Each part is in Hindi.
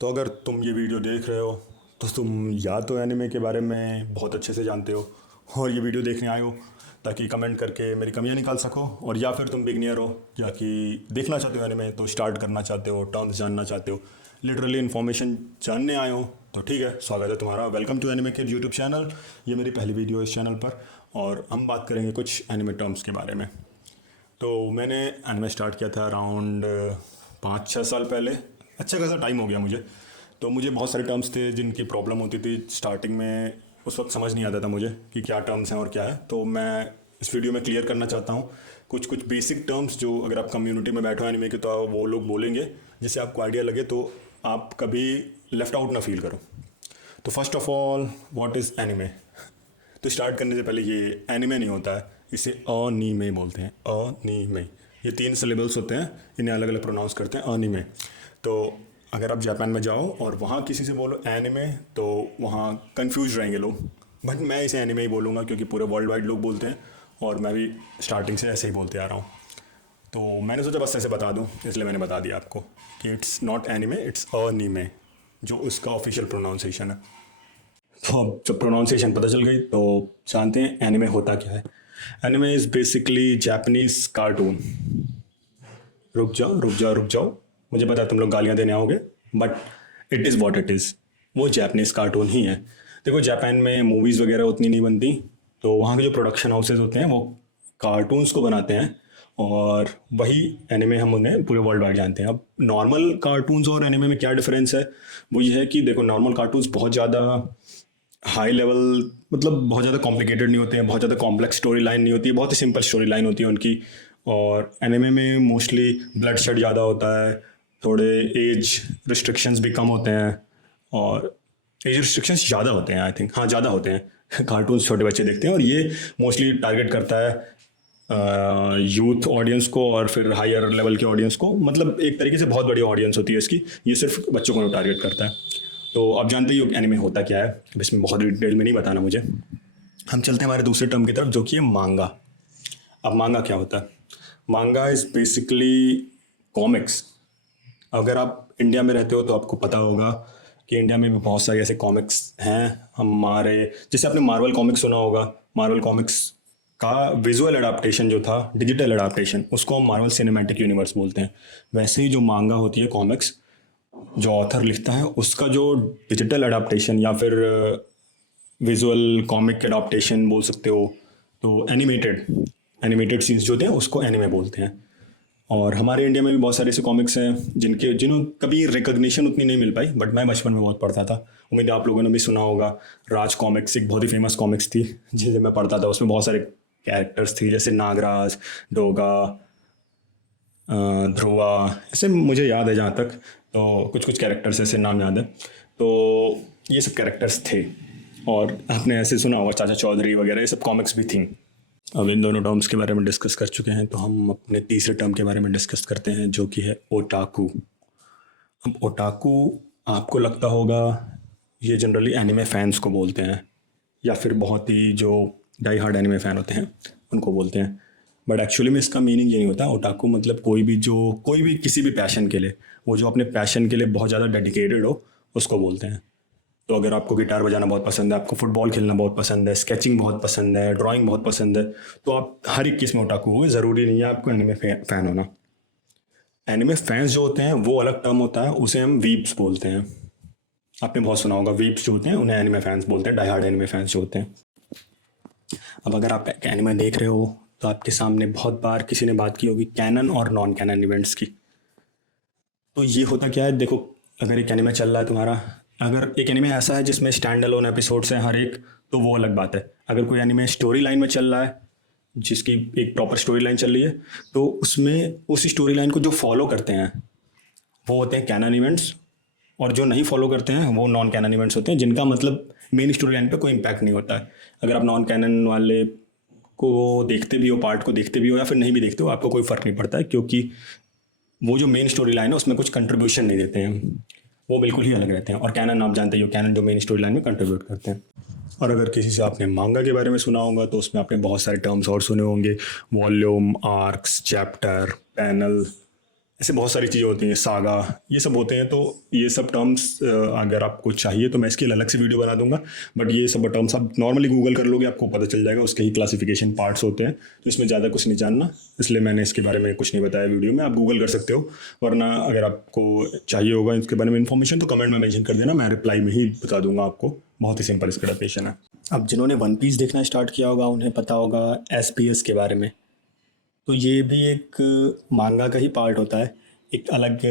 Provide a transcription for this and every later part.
तो अगर तुम ये वीडियो देख रहे हो तो तुम या तो एनिमे के बारे में बहुत अच्छे से जानते हो और ये वीडियो देखने आए हो ताकि कमेंट करके मेरी कमियां निकाल सको, और या फिर तुम बिगनियर हो या कि देखना चाहते हो एनिमे, तो स्टार्ट करना चाहते हो, टर्म्स जानना चाहते हो, लिटरली इन्फॉर्मेशन जानने आए हो। तो ठीक है, स्वागत है तुम्हारा। Welcome to anime kid YouTube channel. ये मेरी पहली वीडियो है इस चैनल पर और हम बात करेंगे कुछ एनिमे टर्म्स के बारे में। तो मैंने एनिमे स्टार्ट किया था अराउंड 5-6 साल पहले। अच्छा खासा टाइम हो गया मुझे। तो मुझे बहुत सारे टर्म्स थे जिनकी प्रॉब्लम होती थी स्टार्टिंग में, उस वक्त समझ नहीं आता था मुझे कि क्या टर्म्स हैं और क्या है। तो मैं इस वीडियो में क्लियर करना चाहता हूँ कुछ कुछ बेसिक टर्म्स जो अगर आप कम्युनिटी में बैठो एनिमे के तो वो लोग बोलेंगे, जिससे आपको आइडिया लगे तो आप कभी लेफ़्ट आउट ना फील करो। तो first of all, what is anime? तो स्टार्ट करने से पहले, ये एनिमे नहीं होता है, इसे अनीमे बोलते हैं। अनीमे, ये 3 सिलेबल्स होते हैं, इन्हें अलग अलग प्रोनाउंस करते हैं, अनीमे। तो अगर आप जापान में जाओ और वहाँ किसी से बोलो एनिमे तो वहाँ कंफ्यूज रहेंगे लोग, बट मैं इसे एनिमे ही बोलूँगा क्योंकि पूरे वर्ल्ड वाइड लोग बोलते हैं और मैं भी स्टार्टिंग से ऐसे ही बोलते आ रहा हूँ। तो मैंने सोचा बस ऐसे बता दूँ, इसलिए मैंने बता दिया आपको कि it's not anime, it's anime, जो उसका ऑफिशियल प्रोनाउंसिएशन है। तो अब जब प्रोनाउंसिएशन पता चल गई तो जानते हैं एनिमे होता क्या है। Anime is basically Japanese cartoon. रुक जाओ रुक जाओ रुक जाओ, मुझे पता है तुम लोग गालियाँ देने आओगे, but it is what it is. वो जापानीज कार्टून ही है। देखो, जापान में मूवीज़ वगैरह उतनी नहीं बनती, तो वहाँ के जो प्रोडक्शन हाउसेज होते हैं वो कार्टून्स को बनाते हैं और वही एनिमे हम उन्हें पूरे वर्ल्ड वाइड जानते हैं। अब नॉर्मल कार्टून्स और एनिमे में क्या डिफरेंस है? वो ये है कि देखो, नॉर्मल कार्टून्स बहुत ज़्यादा हाई लेवल, मतलब बहुत ज़्यादा कॉम्प्लिकेटेड नहीं होते हैं, बहुत ज़्यादा कॉम्प्लेक्स स्टोरी लाइन नहीं होती है, बहुत ही सिंपल स्टोरी लाइन होती है उनकी। और एनिमे में मोस्टली ब्लड शेड ज़्यादा होता है, थोड़े एज रिस्ट्रिक्शंस भी कम होते हैं, और एज रिस्ट्रिक्शंस ज़्यादा होते हैं, आई थिंक, हाँ ज़्यादा होते हैं। कार्टून्स छोटे बच्चे देखते हैं और ये मोस्टली टारगेट करता है यूथ ऑडियंस को और फिर हायर लेवल के ऑडियंस को। मतलब एक तरीके से बहुत बड़ी ऑडियंस होती है इसकी, ये सिर्फ बच्चों को टारगेट करता है। तो आप जानते ही हो एनिमे होता क्या है, अब इसमें बहुत डिटेल में नहीं बताना मुझे। हम चलते हैं हमारे दूसरे टर्म की तरफ, जो कि है मांगा। अब मांगा क्या होता है? मांगा इज़ बेसिकली कॉमिक्स। अगर आप इंडिया में रहते हो तो आपको पता होगा कि इंडिया में भी बहुत सारे ऐसे कॉमिक्स हैं हमारे। जैसे आपने मार्वल कॉमिक्स सुना होगा, मार्वल कॉमिक्स का विजुअल एडाप्टेशन जो था, डिजिटल एडाप्टेशन, उसको हम मार्वल सिनेमैटिक यूनिवर्स बोलते हैं। वैसे ही जो मांगा होती है कॉमिक्स, जो ऑथर लिखता है उसका जो डिजिटल एडाप्टेशन या फिर विजुअल कॉमिक एडाप्टेशन बोल सकते हो, तो एनिमेटेड एनिमेटेड सीन्स जो होते हैं उसको एनिमे बोलते हैं। और हमारे इंडिया में भी बहुत सारे ऐसे कॉमिक्स हैं जिन्हों कभी रिकग्निशन उतनी नहीं मिल पाई, बट मैं बचपन में बहुत पढ़ता था। उम्मीद है आप लोगों ने भी सुना होगा। राज कॉमिक्स एक बहुत ही फेमस कॉमिक्स थी जिसे मैं पढ़ता था। उसमें बहुत सारे कैरेक्टर्स थे, जैसे नागराज, डोगा, ध्रुवा, ऐसे मुझे याद है जहाँ तक। तो कुछ कुछ कैरेक्टर्स ऐसे नाम याद है। तो ये सब कैरेक्टर्स थे और आपने ऐसे सुना होगा चाचा चौधरी वगैरह, ये सब कॉमिक्स भी थी। अब इन दोनों टर्म्स के बारे में डिस्कस कर चुके हैं, तो हम अपने तीसरे टर्म के बारे में डिस्कस करते हैं, जो कि है ओटाकू। अब ओटाकू, आपको लगता होगा ये जनरली एनिमे फैंस को बोलते हैं या फिर बहुत ही जो डाई हार्ड एनिमे फ़ैन होते हैं उनको बोलते हैं, बट एक्चुअली में इसका मीनिंग ये नहीं होता। ओटाकू मतलब कोई भी किसी भी पैशन के लिए, वो जो अपने पैशन के लिए बहुत ज़्यादा डेडिकेटेड हो, उसको बोलते हैं। तो अगर आपको गिटार बजाना बहुत पसंद है, आपको फुटबॉल खेलना बहुत पसंद है, स्केचिंग बहुत पसंद है, ड्राइंग बहुत पसंद है, तो आप हर एक किस्म ओटाकू हो। ज़रूरी नहीं है आपको एनिमे फ़ैन होना। एनिमे फैंस जो होते हैं वो अलग टर्म होता है, उसे हम वीप्स बोलते हैं। आपने बहुत सुना होगा, वीप्स जो होते हैं उन्हें एनिमे फैंस बोलते हैं, डाई हार्ड एनिमे फैंस जो होते हैं। अब अगर आप एनिमे देख रहे हो तो आपके सामने बहुत बार किसी ने बात की होगी कैनन और नॉन कैनन इवेंट्स की। तो ये होता क्या है, देखो, अगर एक एनिमे चल रहा है तुम्हारा, अगर एक एनिमे ऐसा है जिसमें स्टैंड अलोन एपिसोड्स हैं हर एक, तो वो अलग बात है। अगर कोई एनिमे स्टोरी लाइन में चल रहा है, जिसकी एक प्रॉपर स्टोरी लाइन चल रही है, तो उसमें उस स्टोरी लाइन को जो फॉलो करते हैं वो होते हैं कैनन इवेंट्स, और जो नहीं फॉलो करते हैं वो नॉन कैनन इवेंट्स होते हैं, जिनका मतलब मेन स्टोरी लाइन पे कोई इम्पैक्ट नहीं होता है। अगर आप नॉन कैनन वाले को देखते भी हो, पार्ट को देखते भी हो या फिर नहीं भी देखते हो, आपको कोई फ़र्क नहीं पड़ता है, क्योंकि वो जो मेन स्टोरी लाइन है उसमें कुछ कंट्रीब्यूशन नहीं देते हैं, वो बिल्कुल ही अलग रहते हैं। और कैनन आप जानते ही हो, कैनन जो मेन स्टोरी लाइन में कंट्रीब्यूट करते हैं। और अगर किसी से आपने मांगा के बारे में सुना होगा तो उसमें आपने बहुत सारे टर्म्स और सुने होंगे, वॉल्यूम, आर्क्स, चैप्टर, पैनल, ऐसे बहुत सारी चीज़ें होती हैं, सागा, ये सब होते हैं। तो ये सब टर्म्स अगर आपको चाहिए तो मैं इसके लिए अलग से वीडियो बना दूंगा। बट ये सब टर्म्स आप नॉर्मली गूगल कर लोगे, आपको पता चल जाएगा, उसके ही क्लासिफिकेशन पार्ट्स होते हैं। तो इसमें ज़्यादा कुछ नहीं जानना, इसलिए मैंने इसके बारे में कुछ नहीं बताया वीडियो में। आप गूगल कर सकते हो, वरना अगर आपको चाहिए होगा इसके बारे में इन्फॉर्मेशन तो कमेंट में मेंशन कर देना, मैं रिप्लाई में ही बता दूंगा आपको। बहुत ही सिंपल इसका डेफिनेशन है। अब जिन्होंने वन पीस देखना स्टार्ट किया होगा उन्हें पता होगा SPS के बारे में। तो ये भी एक मांगा का ही पार्ट होता है, एक अलग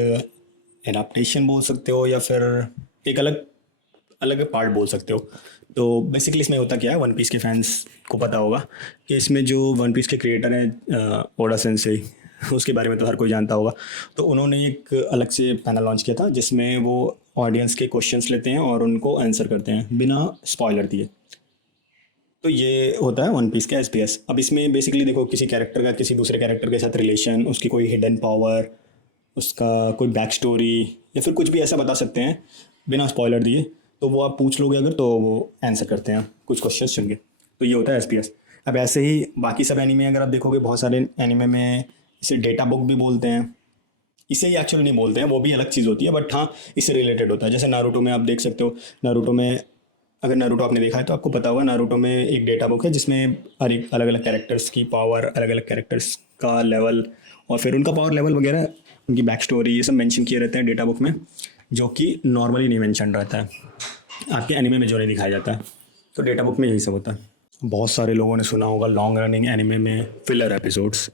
एडाप्टेशन बोल सकते हो या फिर एक अलग अलग पार्ट बोल सकते हो। तो बेसिकली इसमें होता क्या है, वन पीस के फैंस को पता होगा कि इसमें जो वन पीस के क्रिएटर हैं ओडा सेंसेई, उसके बारे में तो हर कोई जानता होगा। तो उन्होंने एक अलग से पैनल लॉन्च किया था जिसमें वो ऑडियंस के क्वेश्चंस लेते हैं और उनको आंसर करते हैं बिना स्पॉइलर दिए। तो ये होता है वन पीस का SPS। अब इसमें बेसिकली देखो, किसी कैरेक्टर का किसी दूसरे कैरेक्टर के साथ रिलेशन, उसकी कोई हिडन पावर, उसका कोई बैक स्टोरी या फिर कुछ भी ऐसा बता सकते हैं बिना स्पॉइलर दिए। तो वो आप पूछ लोगे अगर, तो वो आंसर करते हैं कुछ क्वेश्चन चुन के। तो ये होता है SPS। अब ऐसे ही बाकी सब एनीमे अगर आप देखोगे, बहुत सारे एनीमे में इसे डेटा बुक भी बोलते हैं। इसे ही एक्चुअली नहीं बोलते हैं, वो भी अलग चीज़ होती है, बट हाँ इससे रिलेटेड होता है। जैसे नारुतो में आप देख सकते हो, नारुतो में अगर नारुतो आपने देखा है तो आपको पता होगा, नारुतो में एक डेटा बुक है जिसमें हर एक अलग अलग कैरेक्टर्स की पावर, अलग अलग कैरेक्टर्स का लेवल और फिर उनका पावर लेवल वगैरह, उनकी बैक स्टोरी, ये सब मेंशन किए रहते हैं डेटा बुक में, जो कि नॉर्मली नहीं मेंशन रहता है, आपके एनिमे में जो नहीं दिखाया जाता है। तो डेटा बुक में यही सब होता है। बहुत सारे लोगों ने सुना होगा लॉन्ग रनिंग एनिमे में फिलर एपिसोड्स,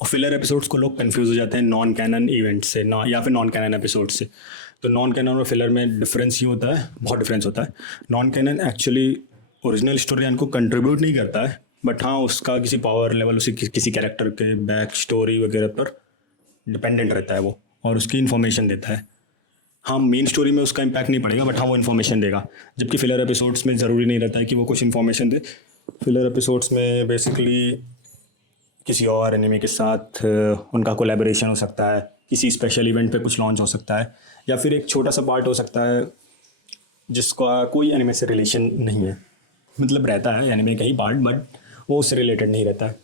और फिलर एपिसोड्स को लोग कंफ्यूज हो जाते हैं नॉन कैनन इवेंट से ना, या फिर नॉन कैनन एपिसोड से। तो नॉन कैनन और फिलर में डिफरेंस ही होता है, बहुत डिफरेंस होता है। Non canon actually original story line को कंट्रीब्यूट नहीं करता है, बट हाँ उसका किसी पावर लेवल, उसी किसी कैरेक्टर के बैक स्टोरी वगैरह पर डिपेंडेंट रहता है वो, और उसकी इन्फॉर्मेशन देता है। हाँ मेन स्टोरी में उसका इम्पैक्ट नहीं पड़ेगा, बट हाँ वो इन्फॉर्मेशन देगा। जबकि फिलर एपिसोड्स में ज़रूरी नहीं रहता है कि वो कुछ इन्फॉर्मेशन दे। फिलर एपिसोड्स में बेसिकली किसी और एनिमे के साथ उनका कोलैबोरेशन हो सकता है, किसी स्पेशल इवेंट पे कुछ लॉन्च हो सकता है, या फिर एक छोटा सा पार्ट हो सकता है जिसका कोई एनिमे से रिलेशन नहीं है, मतलब रहता है एनिमे का ही पार्ट, बट वो उससे रिलेटेड नहीं रहता है।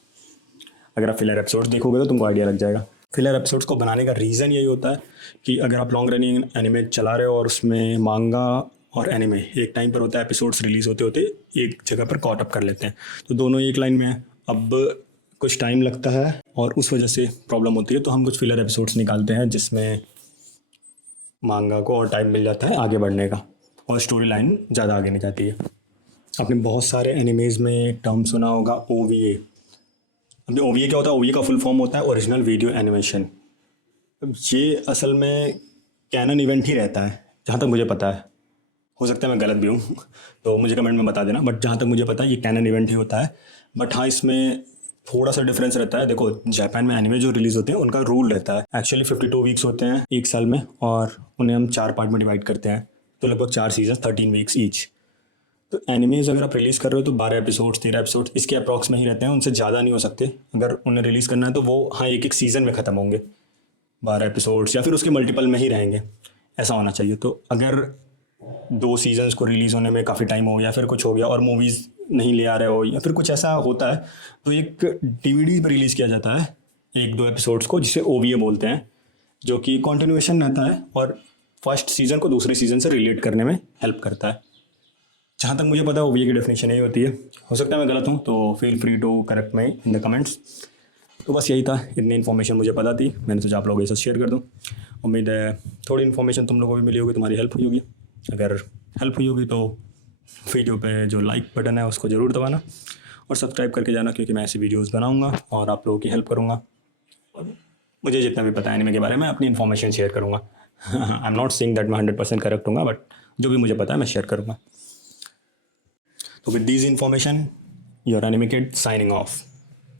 अगर आप फिलर एपिसोड्स देखोगे तो तुमको आइडिया लग जाएगा। फिलर एपिसोड्स को बनाने का रीज़न यही होता है कि अगर आप लॉन्ग रनिंग एनिमे चला रहे हो और उसमें मांगा और एनिमे एक टाइम पर होता है, एपिसोड्स रिलीज़ होते होते एक जगह पर कॉट अप कर लेते हैं, तो दोनों एक लाइन में है। अब कुछ टाइम लगता है और उस वजह से प्रॉब्लम होती है, तो हम कुछ फिलर एपिसोड्स निकालते हैं जिसमें मांगा को और टाइम मिल जाता है आगे बढ़ने का, और स्टोरी लाइन ज़्यादा आगे नहीं जाती है। आपने बहुत सारे एनिमेज़ में टर्म सुना होगा OVA। अब OVA क्या होता है? OVA का फुल फॉर्म होता है ओरिजिनल वीडियो एनिमेशन। अब ये असल में कैनन इवेंट ही रहता है जहाँ तक मुझे पता है, हो सकता है मैं गलत भी हूँ तो मुझे कमेंट में बता देना, बट जहाँ तक मुझे पता है ये कैनन इवेंट ही होता है। बट हाँ इसमें थोड़ा सा डिफरेंस रहता है। देखो जापान में एनिमे जो रिलीज़ होते हैं उनका रूल रहता है, एक्चुअली 52 वीक्स होते हैं एक साल में, और उन्हें हम 4 पार्ट में डिवाइड करते हैं, तो लगभग 4 सीजन 13 वीक्स ईच। तो एनिमेज अगर आप रिलीज़ कर रहे हो तो 12 एपिसोड्स 13 एपिसोड्स इसके अप्रॉक्स में ही रहते हैं, उनसे ज़्यादा नहीं हो सकते। अगर उन्हें रिलीज़ करना है तो वो हाँ एक सीज़न में ख़त्म होंगे 12 एपिसोड्स, या फिर उसके मल्टीपल में ही रहेंगे, ऐसा होना चाहिए। तो अगर 2 सीजन्स को रिलीज़ होने में काफ़ी टाइम हो गया, फिर कुछ हो गया और मूवीज़ नहीं ले आ रहे हो, या फिर कुछ ऐसा होता है, तो एक DVD पर रिलीज़ किया जाता है 1-2 एपिसोड्स को, जिसे OVA बोलते हैं, जो कि कॉन्टिन्यूएशन रहता है और फर्स्ट सीज़न को दूसरे सीज़न से रिलेट करने में हेल्प करता है। जहाँ तक मुझे पता है OVA की डेफिनेशन यही होती है, हो सकता है मैं गलत हूँ तो feel free to correct me in the comments. तो बस यही था, इतनी इन्फॉर्मेशन मुझे पता थी, मैंने सोचा आप लोगों के साथ शेयर कर दूँ। उम्मीद है थोड़ी इन्फॉर्मेशन तुम लोगों को भी मिली होगी, तुम्हारी हेल्प हुई होगी। अगर हेल्प हुई होगी तो वीडियो पे जो लाइक बटन है उसको ज़रूर दबाना और सब्सक्राइब करके जाना, क्योंकि मैं ऐसी वीडियोस बनाऊंगा और आप लोगों की हेल्प करूंगा, और मुझे जितना भी पता है एनिमे के बारे में अपनी इन्फॉर्मेशन शेयर करूंगा। I am not saying that मैं 100% करेक्ट हूँगा, बट जो भी मुझे पता है मैं शेयर करूँगा। तो with this information, your anime kid signing off.